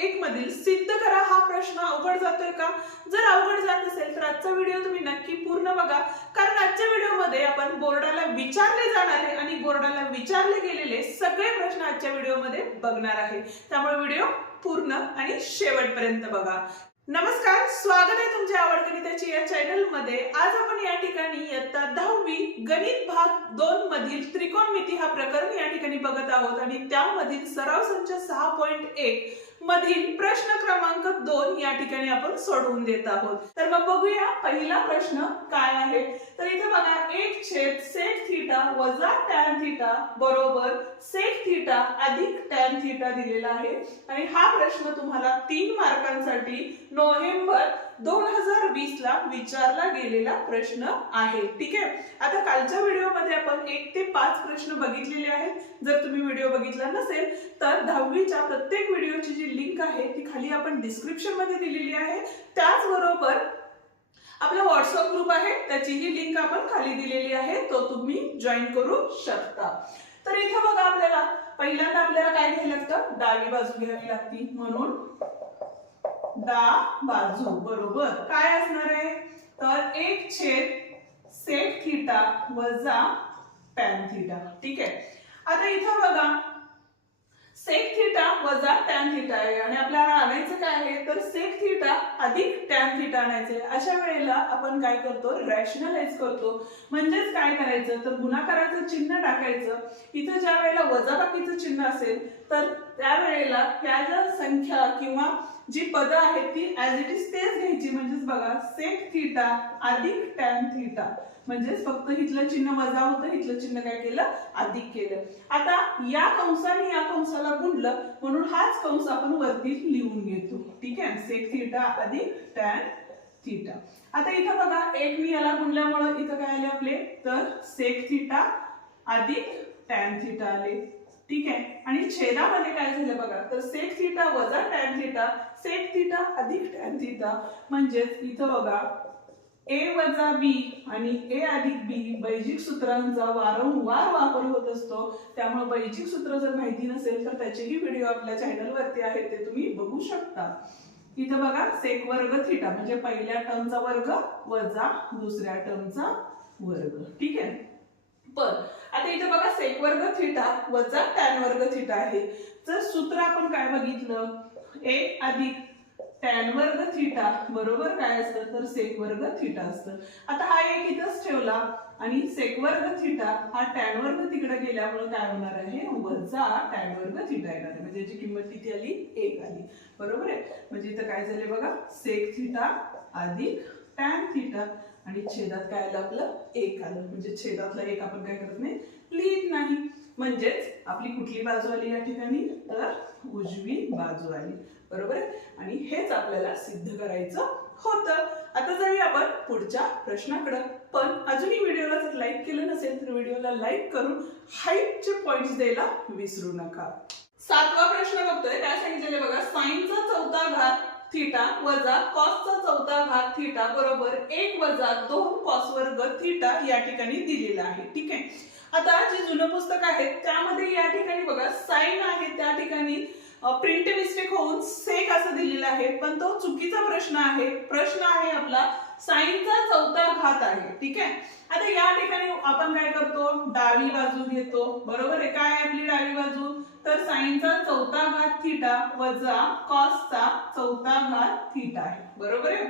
एक मधील सिद्ध करा हा प्रश्न अवघड जातोय का? जर अवघड जात असेल तर आजचा व्हिडिओ तुम्ही नक्की पूर्ण बघा. कारण आजच्या व्हिडिओमध्ये आपण बोर्डाला विचारले जाणारे आणि बोर्डाला विचारले गेलेले सगळे प्रश्न आजच्या व्हिडिओमध्ये बघणार आहे. त्यामुळे व्हिडिओ पूर्ण आणि शेवटपर्यंत बघा. नमस्कार स्वागत आहे तुमच्या आवड गणिताची या चॅनलमध्ये आज आपण या ठिकाणी इयत्ता दहावी गणित भाग दोन मधील त्रिकोणमिती हा प्रकरण या ठिकाणी बघत आहोत आणि त्यामधील सराव संच सहा पॉईंट एक. मधील प्रश्न क्रमांक दोन या ठिकाणी आपण सोडवून देत आहोत. तर मग बघूया पहिला प्रश्न काय आहे. तर इथे बघा एक छेद सेट थिटा वजा टॅन थिटा बरोबर सेट थिटा अधिक टॅन थिटा दिलेला आहे. आणि हा प्रश्न तुम्हाला तीन मार्कांसाठी नोव्हेंबर दोन हजार वीस ला विचारला गेलेला प्रश्न आहे. ठीक आहे? आता कालच्या व्हिडिओमध्ये आपण एक ते पाच प्रश्न बघितलेले आहेत. जर तुम्ही व्हिडिओ बघितला नसेल तर दहावीच्या प्रत्येक व्हिडिओची जी लिंक आहे ती खाली आपण डिस्क्रिप्शनमध्ये दिलेली आहे. त्याचबरोबर आपला व्हॉट्सअप ग्रुप आहे त्याचीही लिंक आपण खाली दिलेली आहे. तो तुम्ही जॉईन करू शकता. तर इथं बघा आपल्याला. पहिल्यांदा आपल्याला काय घ्यायला लागतं? डावी बाजू घ्यावी लागती. म्हणून दा बाजू बरोबर. काय असणार आहे? तर एक छेद सेट थिटा वजा टॅन थिटा ठीक आहे? आता इथं बघा. सेक थिटा वजा टॅन थिटा आहे. आणि आपल्याला आणायचं काय आहे? तर सेक थिटा अधिक टॅन थिटा आणायचे अशा वेळेला आपण काय करतो? रॅशनलाइज करतो. म्हणजेच काय करायचं? तर गुणाकाराचं चिन्ह टाकायचं. इथं ज्या वेळेला वजाबाकीचं चिन्ह असेल तर त्यावेळेला त्या ज्या संख्या किंवा जी पदं आहेत ती ऍज इट इज तेच घ्यायची. म्हणजेच बघा सेक थिटा अधिक टॅन थिटा म्हणजेच फक्त इथलं चिन्ह वजा होतं इथलं चिन्ह काय केलं? अधिक केलं. आता या कंसाने या कंसाला गुणलं म्हणून हाच कंस आपण वरती लिहून घेतो. ठीक आहे? सेक थिटा अधिक टॅन थिटा आता इथं बघा एक मी याला गुणल्यामुळं इथं काय आले आपले? तर सेक थिटा अधिक टॅन थिटा आले. ठीक आहे? आणि छेदामध्ये काय झालं बघा? तर सेक थिटा वजा टॅन थिटा सेक थिटा अधिक टॅन थिटा म्हणजेच इथं बघा ए वजा बी आणि ए अधिक बी बैजिक सूत्रांचा वारंवार वापर होत असतो. त्यामुळे बैजिक सूत्र जर माहिती नसेल तर त्याचेही व्हिडिओ आपल्या चॅनल वरती आहेत ते तुम्ही बघू शकता. इथं बघा सेक वर्ग थिटा म्हणजे पहिल्या टर्मचा वर्ग वजा दुसऱ्या टर्मचा वर्ग. ठीक आहे? पण आता इथं बघा सेक वर्ग थिटा वजा टॅन वर्ग थिटा आहे. तर सूत्र आपण काय बघितलं? ए अधिक टॅन वर्ग थिटा बरोबर काय असतं? तर सेक वर्ग थिटा असतं. आता हा एक इथंच ठेवला आणि सेक वर्ग थिटा हा टॅन वर्ग तिकडे गेल्यामुळे काय होणार आहे? वजा टॅन वर्ग थिटा येणार आहे. म्हणजे याची किंमत किती आली? एक आली. बरोबर आहे? म्हणजे इथं काय झाले बघा? सेक थिटा अधिक टॅन थिटा आणि छेदात काय आलं आपलं? एक आलं. म्हणजे छेदातलं एक आपण काय करत नाही. लिहित नाही. म्हणजेच आपली कुठली बाजू आली या ठिकाणी? तर उजवी बाजू आली. बरोबर आहे? आणि हेच आपल्याला सिद्ध करायचं होतं. आता जाऊया आपण पुढच्या प्रश्नाकडं. पण अजूनही व्हिडिओला जर लाईक केलं नसेल तर व्हिडिओला लाईक करून हाईटचे पॉइंट्स द्यायला विसरू नका. सातवा प्रश्न बघतोय. काय सांगितलेले बघा साईनचा चौथा घात थिटा वजा कॉसचा चौथा घात थिटा बरोबर एक वजा दोन कॉस वर्ग थिटा या ठिकाणी दिलेला आहे. ठीक आहे? आता जे जुनं पुस्तक आहे त्यामध्ये या ठिकाणी बघा साईन आहे त्या ठिकाणी प्रिंट मिस्टेक होऊन सेक असं दिलेलं आहे. पण तो चुकीचा प्रश्न आहे. प्रश्न आहे आपला साईनचा चौथा घात आहे. ठीक आहे? आता या ठिकाणी आपण काय करतो? डावी बाजू घेतो. बरोबर आहे? काय आपली डावी बाजू? तर साईनचा चौथा घात थिटा वजा कॉसचा चौथा घात थिटा आहे. बरोबर आहे?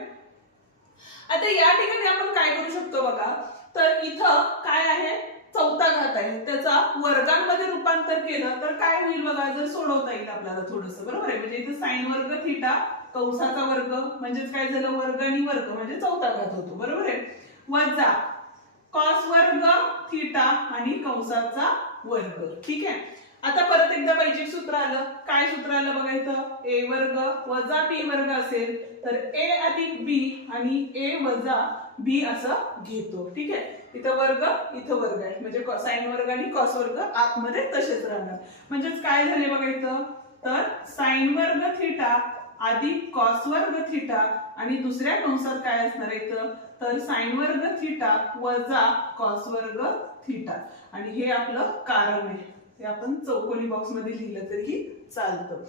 आता या ठिकाणी आपण काय करू शकतो बघा? तर इथं काय आहे? चौथा घात आहे. त्याचा वर्गांमध्ये रूपांतर केलं तर काय होईल बघा? जर सोडवता येईल आपल्याला थोडस. बरोबर आहे? म्हणजे इथं साईन वर्ग थिटा कंसाचा वर्ग म्हणजेच काय झालं? वर्ग आणि वर्ग म्हणजे चौथा घात होतो. बरोबर आहे? वजा कॉस वर्ग थिटा आणि कंसाचा वर्ग. ठीक आहे? आता परत एकदा बैजिक सूत्र आलं. काय सूत्र आलं बघा इथं? ए वर्ग वजा बी वर्ग असेल तर ए अधिक बी आणि ए वजा बी असं घेतो. ठीक आहे? इथं वर्ग इथं वर्ग आहे. म्हणजे साईन वर्ग आणि कॉस वर्ग आतमध्ये तसेच राहणार. म्हणजेच काय झाले बघा इथं? तर साईन वर्ग थिटा अधिक कॉस वर्ग थिटा आणि दुसऱ्या कंसात काय असणार आहे इथं? तर साईन वर्ग थिटा वजा कॉस वर्ग थिटा. आणि हे आपलं कारण आहे. ते आपण चौकोनी बॉक्समध्ये लिहिलं तरीही चालतं.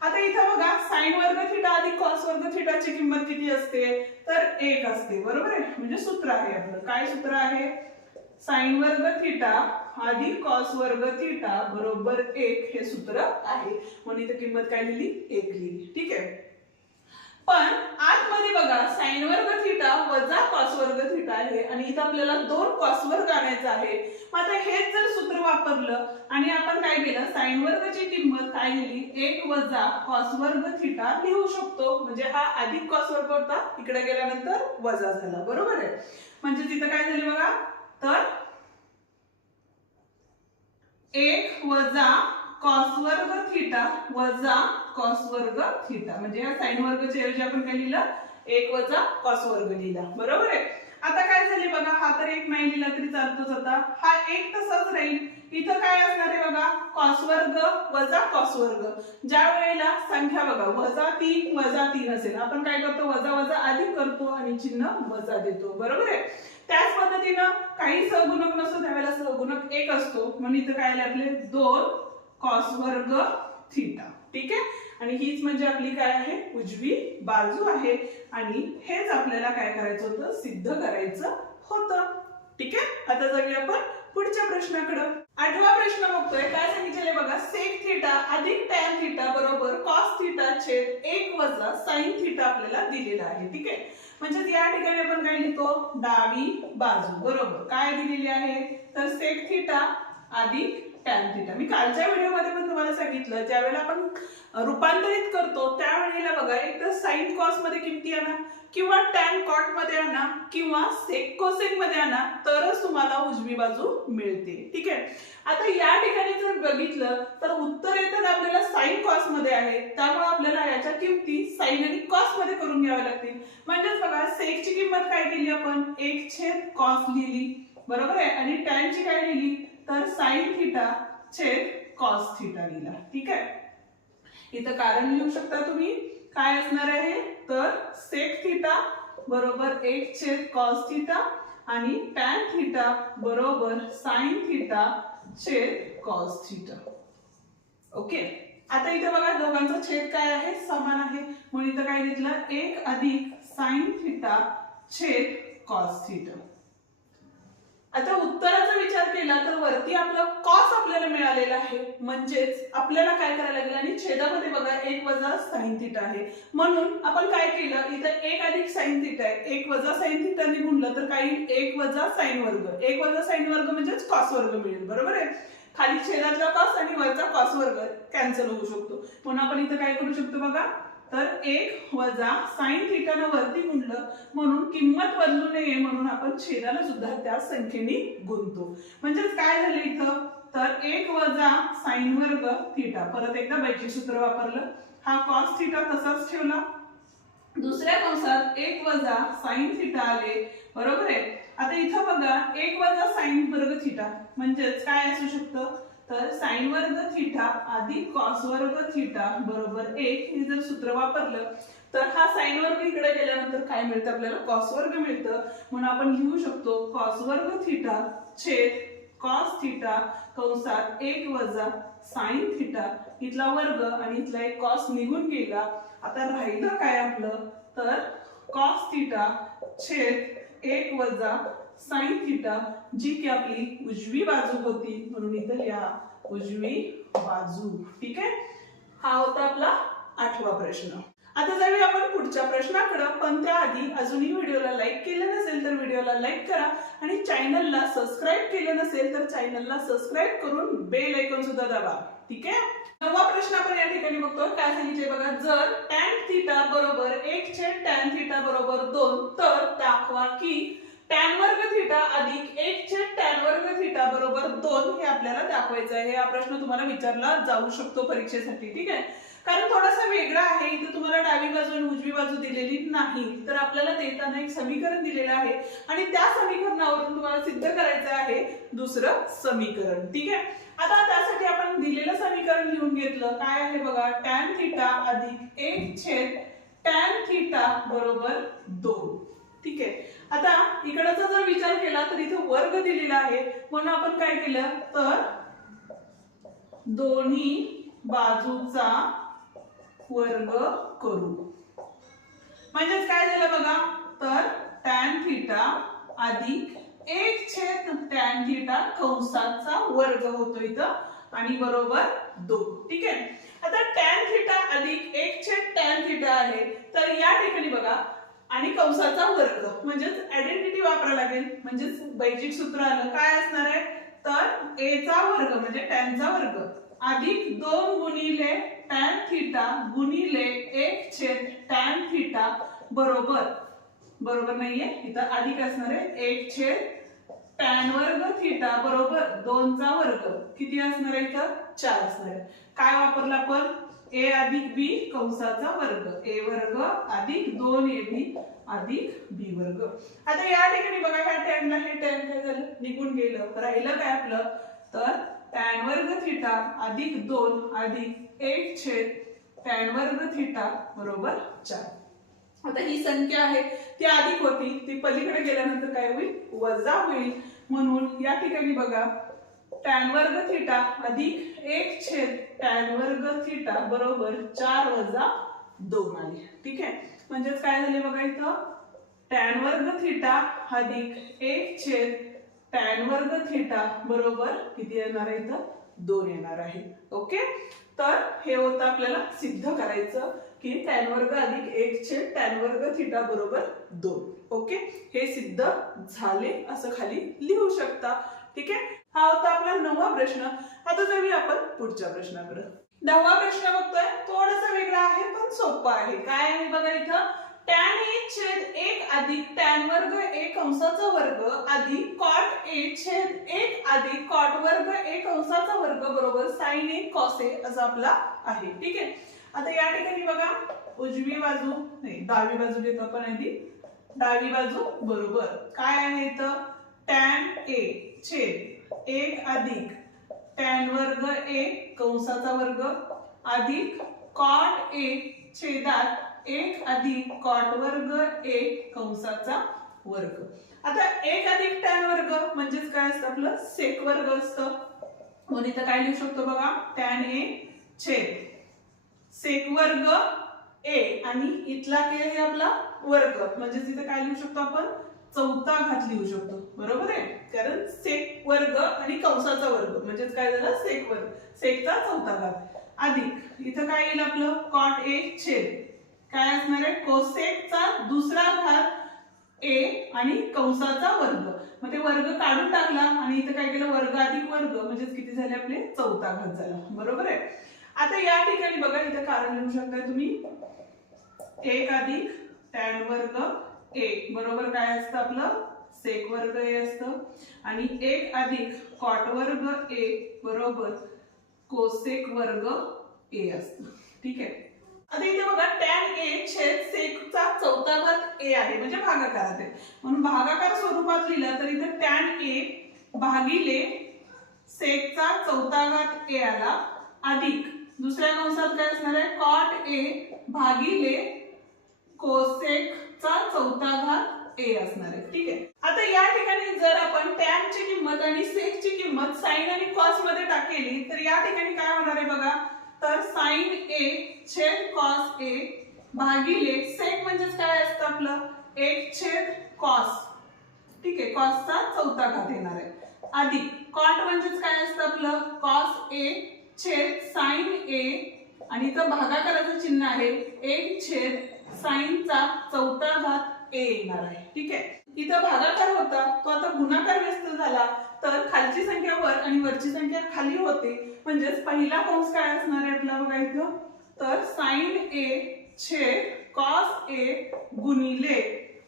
आता इथं बघा साईन वर्ग थिटा अधिक कॉस वर्ग थिटाची किंमत किती असते? तर एक असते बरोबर आहे? म्हणजे सूत्र आहे आपलं. काय सूत्र आहे? साईन वर्ग थिटा अधिक कॉस वर्ग थिटा बरोबर एक हे सूत्र आहे. म्हणून इथं किंमत काय लिहिली? एक लिहिली. ठीक आहे? पण आतमध्ये बघा साईन वर्ग थिटा वजा कॉस वर्ग थिटा आहे. आणि इथं आपल्याला दोन कॉस वर्ग आणायचं आहे. मग आता हेच जर सूत्र वापरलं आणि आपण काय केलं साईन वर्गची किंमत काय लिहिली एक वजा कॉस वर्ग थिटा लिहू शकतो. म्हणजे हा अधिक कॉस वर्ग होता इकडे गेल्यानंतर वजा झाला. बरोबर आहे? म्हणजे तिथं काय झाले बघा? तर एक वजा कॉस वर्ग थिटा वजा कॉस वर्ग थिटा म्हणजे या साईन वर्गच्या ऐवजी आपण काय लिहिलं? एक वजा कॉस वर्ग लिहिला. बरोबर आहे? आता काय झाले बघा? हा तर एक नाही लिहिला तरी चालतोच आता. हा एक तसाच राहील. इथं काय असणार आहे बघा? कॉस वर्ग वजा कॉस वर्ग. ज्या वेळेला संख्या बघा वजा तीन वजा तीन असेल. आपण काय करतो? वजा वजा अधिक करतो आणि चिन्ह वजा देतो. बरोबर आहे? त्याच पद्धतीनं काही सहगुणक नसतो त्यावेळेला सहगुणक एक असतो. म्हणून इथं काय आले आपले? दोन कॉस वर्ग थिटा ठीक आहे? आणि हीच म्हणजे आपली काय आहे? उजवी बाजू आहे. आणि हेच आपल्याला काय करायचं होतं? सिद्ध करायचं होतं. ठीक आहे? आता जाऊया आपण पुढच्या प्रश्नाकडं. आठवा प्रश्न बघतोय. काय सांगितलेलं बघा? सेक थिटा अधिक टॅन थिटा बरोबर कॉस थिटा छेद एक वजा साईन थिटा आपल्याला दिलेला आहे. ठीक आहे? म्हणजे या ठिकाणी आपण काय लिहितो? डावी बाजू. बरोबर. काय दिलेली आहे? तर सेक थिटा अधिक टॅन थिटा मी कालच्या व्हिडिओमध्ये पण तुम्हाला सांगितलं. ज्यावेळेला आपण रूपांतरित करतो त्यावेळेला बघा एक तर साइन कॉसमध्ये किमती आणा किंवा टॅन कॉटमध्ये आणा किंवा सेक कोसेकमध्ये आणा तरच तुम्हाला उजवी बाजू मिळते. ठीक आहे? आता या ठिकाणी जर बघितलं तर उत्तर येताना आपल्याला साइन कॉसमध्ये आहे. त्यामुळे आपल्याला याच्या किमती साईन आणि कॉसमध्ये करून घ्याव्या लागतील. म्हणजेच बघा सेकची किंमत काय केली आपण? एक छेद कॉस लिहिली. बरोबर आहे? आणि टॅनची काय लिहिली? तर साइन थिटा छेद कॉस थिटा लिहिला. ठीक आहे? इथं कारण लिहू शकता तुम्ही. काय असणार आहे? तर सेक थिटा बरोबर एक छेद कॉस थिटा आणि टॅन थिटा बरोबर साईन थिटा छेद कॉस थिटा ओके आता इथं बघा दोघांचा छेद काय आहे? समान आहे. म्हणून इथं काय घेतलं? एक अधिक साइन थिटा छेद कॉस थिटा आता उत्तराचा विचार केला तर वरती आपलं कॉस आपल्याला मिळालेला आहे. म्हणजेच आपल्याला काय करायला लागेल? आणि छेदामध्ये बघा एक वजा साईन थिटा आहे. म्हणून आपण काय केलं? इथं एक अधिक साईन थिटा आहे. एक वजा साईन थिटा गुणलं तर काही एक वजा साईन वर्ग. एक वजा साइन वर्ग म्हणजेच कॉस वर्ग मिळेल. बरोबर आहे? खाली छेदातला कॉस आणि वरचा कॉस वर्ग कॅन्सल होऊ शकतो. म्हणून आपण इथं काय करू शकतो बघा? तर एक वजा साईन थिटानं वरती गुणलं म्हणून किंमत बदलू नये म्हणून आपण छेदाला सुद्धा त्या संख्येने गुणतो. म्हणजेच काय झालं इथं? तर एक वजा साईन वर्ग थिटा परत एकदा बैचिक सूत्र वापरलं. हा कॉस थिटा तसाच ठेवला. दुसऱ्या कंसात एक वजा साइन थिटा आले. बरोबर आहे? आता इथं बघा एक वजा साईन वर्ग थिटा म्हणजेच काय असू शकतं? तर साइन वर्ग थिटा अधिक कॉस वर्ग थिटा बरोबर एक हे जर सूत्र वापरलं तर हा साइन वर्ग इकडे गेल्यानंतर काय मिळतं? आपल्याला कॉस वर्ग मिळतं. म्हणून आपण लिहू शकतो कॉस वर्ग थिटा छेद कॉस थिटा कंसात एक वजा साइन थिटा. इथला वर्ग आणि इथला एक कॉस निघून गेला. आता राहिलं काय आपलं? तर कॉस थिटा छेद एक वजा साइन थिटा जी की आपली उजवी बाजू होती. म्हणून इथं या उजवी बाजू. ठीक आहे? हा होता आपला आठवा प्रश्न. आता जाऊया आपण पुढच्या प्रश्नाकडे. पण त्याआधी अजूनही व्हिडिओला लाईक केलं नसेल तर व्हिडिओला लाईक करा आणि चॅनलला सबस्क्राईब केलं नसेल तर चॅनलला सबस्क्राईब करून बेल ऐकून सुद्धा दाबा. ठीक आहे? नववा प्रश्न आपण या ठिकाणी बघतो काय सांगितले बघा? जर टॅन थिटा बरोबर एक छेद टॅन थिटा बरोबर दोन तर दाखवा की टॅन वर्ग थिटा अधिक एक छेद टॅन वर्ग थिटा बरोबर दोन हे आपल्याला दाखवायचं आहे. हा प्रश्न तुम्हाला विचारला जाऊ शकतो परीक्षेसाठी ठीक आहे? कारण थोडासा वेगळा आहे. इथे तुम्हाला डावी बाजू आणि उजवी बाजू दिलेली नाही. तर आपल्याला देताना एक समीकरण दिलेलं आहे. आणि त्या समीकरणावरून तुम्हाला सिद्ध करायचं आहे दुसरं समीकरण ठीक आहे? आता त्यासाठी आपण दिलेलं समीकरण लिहून घेतलं. काय आहे बघा? टॅन थिटा अधिक एक छेद टॅन थिटा बरोबर दोन ठीक आहे? आता इकडचा जर विचार केला तर इथे वर्ग दिलेला आहे. म्हणून आपण काय केलं तर दोन्ही बाजूचा वर्ग करू. म्हणजेच काय झालं बघा? तर टॅन थिटा अधिक एक छेद टॅन थिटा कंसाचा वर्ग होतो इथं आणि बरोबर दोन. ठीक आहे? आता टॅन थिटा अधिक एक छेद टॅन थिटा आहे. तर या ठिकाणी बघा आणि कंसाचा वर्ग म्हणजेच आयडेंटिटी वापरावं लागेल. म्हणजेच बैजिक सूत्र आलं काय असणार आहे? तर ए चा वर्ग म्हणजे टॅनचा वर्ग. अधिक दोन गुणिले टॅन थिटा गुणिले एक छेद टॅन थिटा बरोबर. बरोबर नाहीये? इथं अधिक असणार आहे एक छेद टॅन वर्ग थिटा बरोबर. दोनचा वर्ग किती असणार आहे इथं? चार असणार आहे. काय वापरला आपण? ए अधिक बी कंसाचा वर्ग. ए वर्ग अधिक दोन ए बी अधिक बी वर्ग. आता या ठिकाणी बघा ह्या टॅनला हे टॅन काय झालं? निघून गेलं. राहिलं काय आपलं? तर टॅन वर्ग थिटा अधिक दोन अधिक एक छेद टॅन वर्ग थिटा बरोबर चार. आता ही संख्या आहे ती अधिक होती. ती पलीकडे गेल्यानंतर काय होईल? वजा होईल. म्हणून या ठिकाणी बघा टॅन वर्ग थिटा अधिक एक छेद टॅन वर्ग थिटा बरोबर चार वजा दोन आले ठीक आहे? म्हणजेच काय झाले बघा इथं? टॅन वर्ग थिटा अधिक एक छेद टॅन वर्ग थिटा बरोबर किती येणार आहे इथं? दोन येणार आहे. ओके? तर हे होतं आपल्याला सिद्ध करायचं की टॅन वर्ग अधिक एक छेद टॅन वर्ग थिटा बरोबर दोन. ओके? हे सिद्ध झाले असं खाली लिहू शकता. ठीक आहे? हा होता आपला नववा प्रश्न. आता जाऊया आपण पुढच्या प्रश्नाकडे. नववा प्रश्न बघतोय. थोडासा वेगळा आहे पण सोपा आहे. काय आहे बघा इथं? टॅन ए छेद एक अधिक टॅन वर्ग एक अंशाचा वर्ग अधिक कॉट ए छेद एक अधिक कॉट वर्ग एक अंशाचा वर्ग बरोबर साइन ए कॉस ए असा आपला आहे. ठीक आहे? आता या ठिकाणी बघा. उजवी बाजू नाही डावी बाजू घेतो आपण आधी. डावी बाजू बरोबर. काय आहे इथं? Tan A. छेद एक अधिक टॅन वर्ग एक कंसाचा वर्ग अधिक कॉट एक छेदात एक अधिक कॉट वर्ग एक कंसाचा वर्ग. आता एक अधिक टॅन वर्ग म्हणजेच काय असतं? आपलं सेक वर्ग असतं. म्हणून इथं काय लिहू शकतो बघा? टॅन ए छेद. सेक वर्ग ए आणि इथला के हे आपला वर्ग. म्हणजेच इथं काय लिहू शकतो आपण? चौथा घात लिहू शकतो. बरोबर आहे? कारण सेक वर्ग आणि कंसाचा वर्ग म्हणजेच काय झालं? सेक वर्ग. सेकचा चौथा घात अधिक इथं काय येईल आपलं? कॉट ए छेद. काय असणार आहे? कोसेकचा दुसरा घात ए आणि कंसाचा वर्ग. मग ते वर्ग काढून टाकला आणि इथं काय केलं? वर्ग अधिक वर्ग म्हणजेच किती झाले आपले? चौथा घात झाला. बरोबर आहे? आता या ठिकाणी बघा इथं कारण लिहू शकता तुम्ही. एक अधिक टॅन वर्ग ए बरोबर काय असतं आपलं? सेक वर्ग ए असतं. आणि एक अधिक कॉट वर्ग ए बरोबर कोसेक वर्ग ए असतं. ठीक आहे? आता इथे बघा टॅन ए छेद सेकचा चौथा घात ए आहे म्हणजे भागाकारात आहे. म्हणून भागाकार स्वरूपात लिहिला तर इथं टॅन ए भागिले सेकचा चौथा घात ए आला अधिक. दुसऱ्या कंसात काय असणार आहे? कॉट ए भागिले कोसेकचा चौथा घात ए असणार आहे. ठीक आहे? आता या ठिकाणी जर आपण टॅनची किंमत आणि सेकची किंमत साईन आणि कॉसमध्ये टाकली तर या ठिकाणी काय होणार आहे बघा? तर साइन ए छेद कॉस ए भागिले सेक म्हणजेच काय असतं आपलं? एक छेद कॉस ठीक आहे कॉसचा चौथा घात येणार आहे. अधिक कॉट म्हणजेच काय असतं आपलं? कॉस ए छेद साइन ए आणि इथं भागाकाराचं चिन्ह आहे. एक छेद साईनचा चौथा घात ए येणार आहे. ठीक आहे? इथं भागाकार होता तो आता गुणाकार व्यस्त झाला. तर खालची संख्या वर आणि वरची संख्या खाली होते. म्हणजेच पहिला कंस काय असणार आहे आपला बघा इथं? तर साईन ए छेद कॉस ए गुणिले.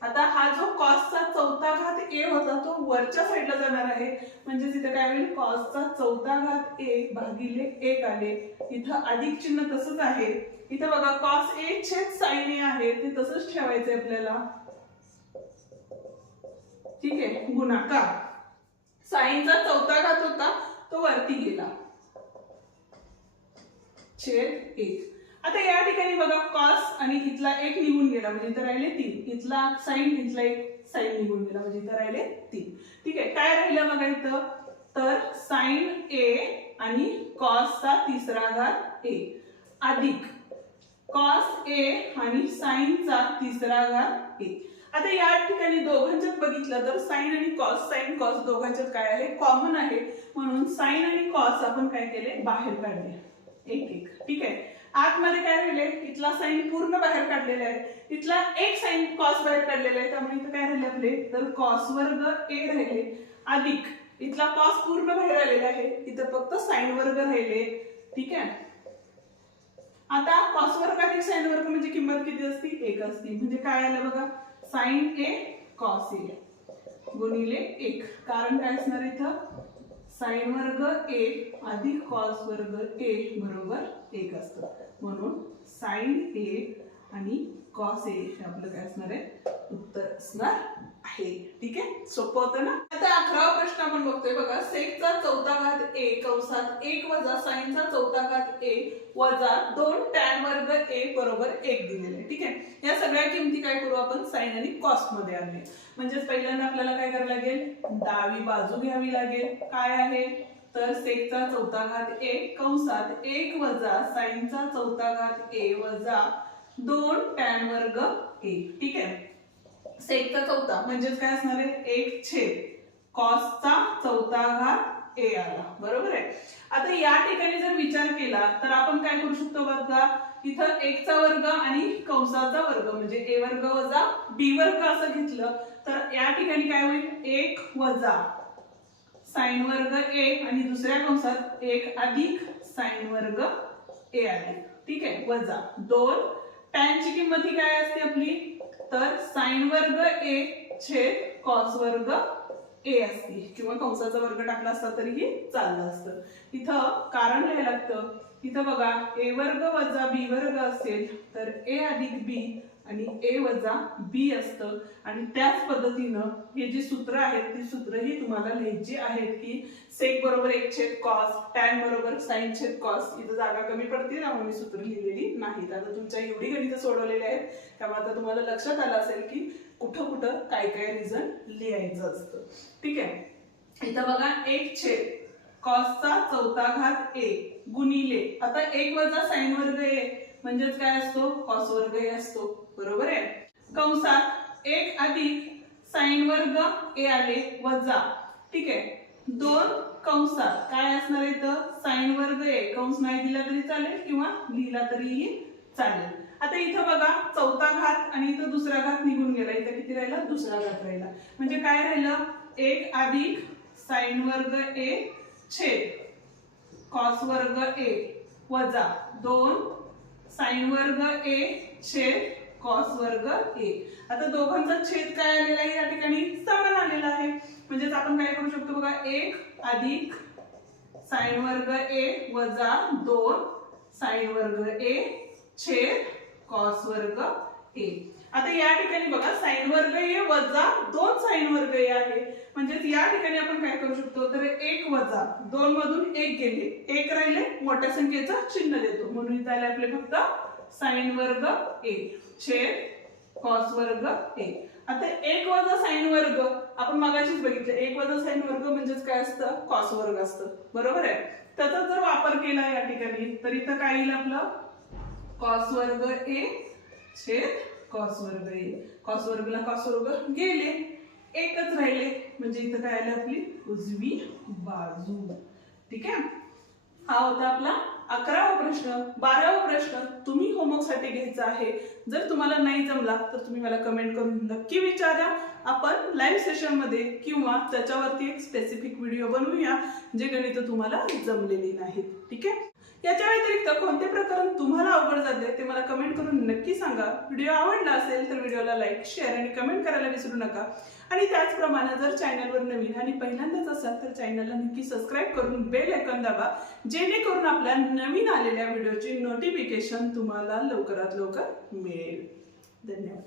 आता हा जो कॉसचा चौथा घात ए होता तो वरच्या साईडला जाणार आहे. म्हणजेच इथं काय होईल? कॉसचा चौथा घात ए भागिले एक आले. इथं अधिक चिन्ह तसंच आहे. इथं बघा कॉस ए छेद साइन ए आहे. ते तसंच ठेवायचंय आपल्याला. ठीक आहे गुणाकार. साईनचा चौथा घात होता तो वरती गेला. छेद एक. आता या ठिकाणी बघा कॉस आणि इथला एक निघून गेला म्हणजे इथं राहिले तीन. इथला साईन इथला एक साईन निघून गेला म्हणजे इथं राहिले तीन. ठीक आहे काय राहिलं बघा इथं? तर साईन ए आणि कॉसचा तिसरा घात ए अधिक. कॉस ए आणि साईनचा तिसरा घात ए आता या ठिकाणी दोघांच्यात बघितलं तर साईन आणि कॉस साईन कॉस दोघांच्यात काय आहे? कॉमन आहे. म्हणून साईन आणि कॉस आपण काय केले? बाहेर काढले. एक एक. ठीक आहे? आतमध्ये काय राहिले? इथला साईन पूर्ण बाहेर काढलेला आहे. इथला एक साईन कॉस बाहेर काढलेला आहे. त्यामुळे इथं काय राहिले आपले? तर कॉस वर्ग ए राहिले. अधिक. इथला कॉस पूर्ण बाहेर आलेला आहे. इथं फक्त साईन वर्ग राहिले. ठीक आहे? आता कॉस वर्ग अधिक साईन वर्ग म्हणजे किंमत किती असती? एक असती. म्हणजे काय आलं बघा? Sine A cos A. गुणिले एक. कारण काय असणार इथं? साईन वर्ग ए अधिक कॉस वर्ग ए बरोबर एक असतं. म्हणून साईन ए आणि कॉस ए हे आपलं काय असणार आहे? उत्तर असणार आहे. ठीक आहे? सोपं होतं ना? आता अकरावा प्रश्न आपण बघतोय बघा. सेकचा चौथा घात ए कंसात एक वजा साईनचा चौथा घात ए वजा दोन टॅन वर्ग ए बरोबर एक दिलेले आहे. ठीक आहे? या सगळ्या किमती काय करू आपण? साईन आणि कॉस्टमध्ये आणले म्हणजेच पहिल्यांदा आपल्याला काय करावं लागेल? डावी बाजू घ्यावी लागेल. काय आहे? तर सेकचा चौथा घात ए कंसात एक वजा साईनचा चौथा घात ए वजा दोन टॅन वर्ग ए. ठीक आहे? सेकचा चौथा. म्हणजेच काय असणार आहे? एक छेद. कॉसचा चौथा घात ए आला. बरोबर आहे? आता या ठिकाणी जर विचार केला तर आपण काय करू शकतो बघा? इथं एकचा वर्ग आणि कंसाचा वर्ग म्हणजे ए वर्ग वजा बी वर्ग असं घेतलं तर या ठिकाणी काय होईल? एक वजा साईन वर्ग ए आणि दुसऱ्या कंसात एक अधिक साईन वर्ग ए आले ठीक आहे? वजा दोन. टॅनची किंमत ही काय असते आपली? तर साईन वर्ग ए छेद कॉस वर्ग ए असते. किंवा कंसाचा वर्ग टाकला असता तरीही चाललं असतं. इथं कारण लिहायला लागतं. इथं बघा ए वर्ग वजा बी वर्ग असेल तर ए अधिक बी आणि ए वजा बी असतं. आणि त्याच पद्धतीनं हे जे सूत्र आहेत ती सूत्र ही तुम्हाला लिहायची आहेत की सेक बरोबर एक छेद कॉस टॅन बरोबर साईन छेद कॉस इथं जागा कमी पडते त्यामुळे मी सूत्र लिहिलेली नाहीत. आता तुमच्या एवढी गणितं सोडवलेली आहेत त्यामुळे आता तुम्हाला लक्षात आलं असेल की कुठं कुठं काय काय रिझन लिहायचं असतं. ठीक आहे? इथं बघा एक छेद कॉसचा चौथा घात ए गुणिले. आता एक वजा साईन वर्ग ए म्हणजेच काय असतो? कॉस वर्ग ए असतो. बरोबर आहे? कंसात एक अधिक साईन वर्ग ए आले वजा. ठीक आहे? दोन कंसात काय असणार आहे इथं? साईन वर्ग ए. कंस नाही दिला तरी चालेल किंवा लिहिला तरीही चालेल. आता इथं बघा चौथा घात आणि इथं दुसरा घात निघून गेला. इथं किती राहिला? दुसरा घात राहिला. म्हणजे काय राहिलं? एक अधिक साईन वर्ग ए छेद कॉस वर्ग ए वजा. दोन साईन वर्ग ए छेद कॉस वर्ग ए आता दोघांचा छेद काय आलेला आहे? या ठिकाणी समान आलेला आहे. म्हणजेच आपण काय करू शकतो बघा एक अधिक साईन वर्ग ए वजा दोन साईन वर्ग ए छेद कॉस वर्ग ए आता या ठिकाणी बघा साईन वर्ग ए वजा दोन साईन वर्ग ए आहे. म्हणजेच या ठिकाणी आपण काय करू शकतो? तर एक वजा दोन मधून एक गेले. एक राहिले मोठ्या संख्येचं चिन्ह देतो. म्हणून इथे आले आपले फक्त साईन वर्ग ए. छेद कॉस वर्ग ए आता एक वजा साईन वर्ग आपण मगाशीच बघितलं एक वजा साईन वर्ग म्हणजेच काय असतं? कॉस वर्ग असतं. बरोबर आहे? त्याचा जर वापर केला या ठिकाणी तर इथं काय येईल आपलं? कॉस वर्ग ए छेद कॉस वर्ग ए कॉस वर्गला कॉस वर्ग गेले. एकच राहिले. म्हणजे इथं काय आलं आपली? उजवी बाजू. ठीक आहे? हा होता आपला अकरावा प्रश्न बारावा प्रश्न तुम्ही होमवर्कसाठी घ्यायचा आहे. जर तुम्हाला नाही जमला तर तुम्ही मला कमेंट करून नक्की विचारा. आपण लाईव्ह सेशनमध्ये किंवा त्याच्यावरती एक स्पेसिफिक व्हिडिओ बनवूया जे गणित तुम्हाला जमलेली नाहीत. ठीक आहे? याच्या व्यतिरिक्त कोणते प्रकरण तुम्हाला अवघड जाते ते मला कमेंट करून नक्की सांगा. व्हिडिओ आवडला असेल तर व्हिडिओला लाईक शेअर आणि कमेंट करायला विसरू नका. आणि त्याचप्रमाणे जर चॅनलवर नवीन आणि पहिल्यांदाच असाल तर चॅनलला नक्की सबस्क्राईब करून बेल आयकॉन दाबा जेणेकरून आपल्या नवीन आलेल्या व्हिडिओची नोटिफिकेशन तुम्हाला लवकरात लवकर मिळेल. धन्यवाद.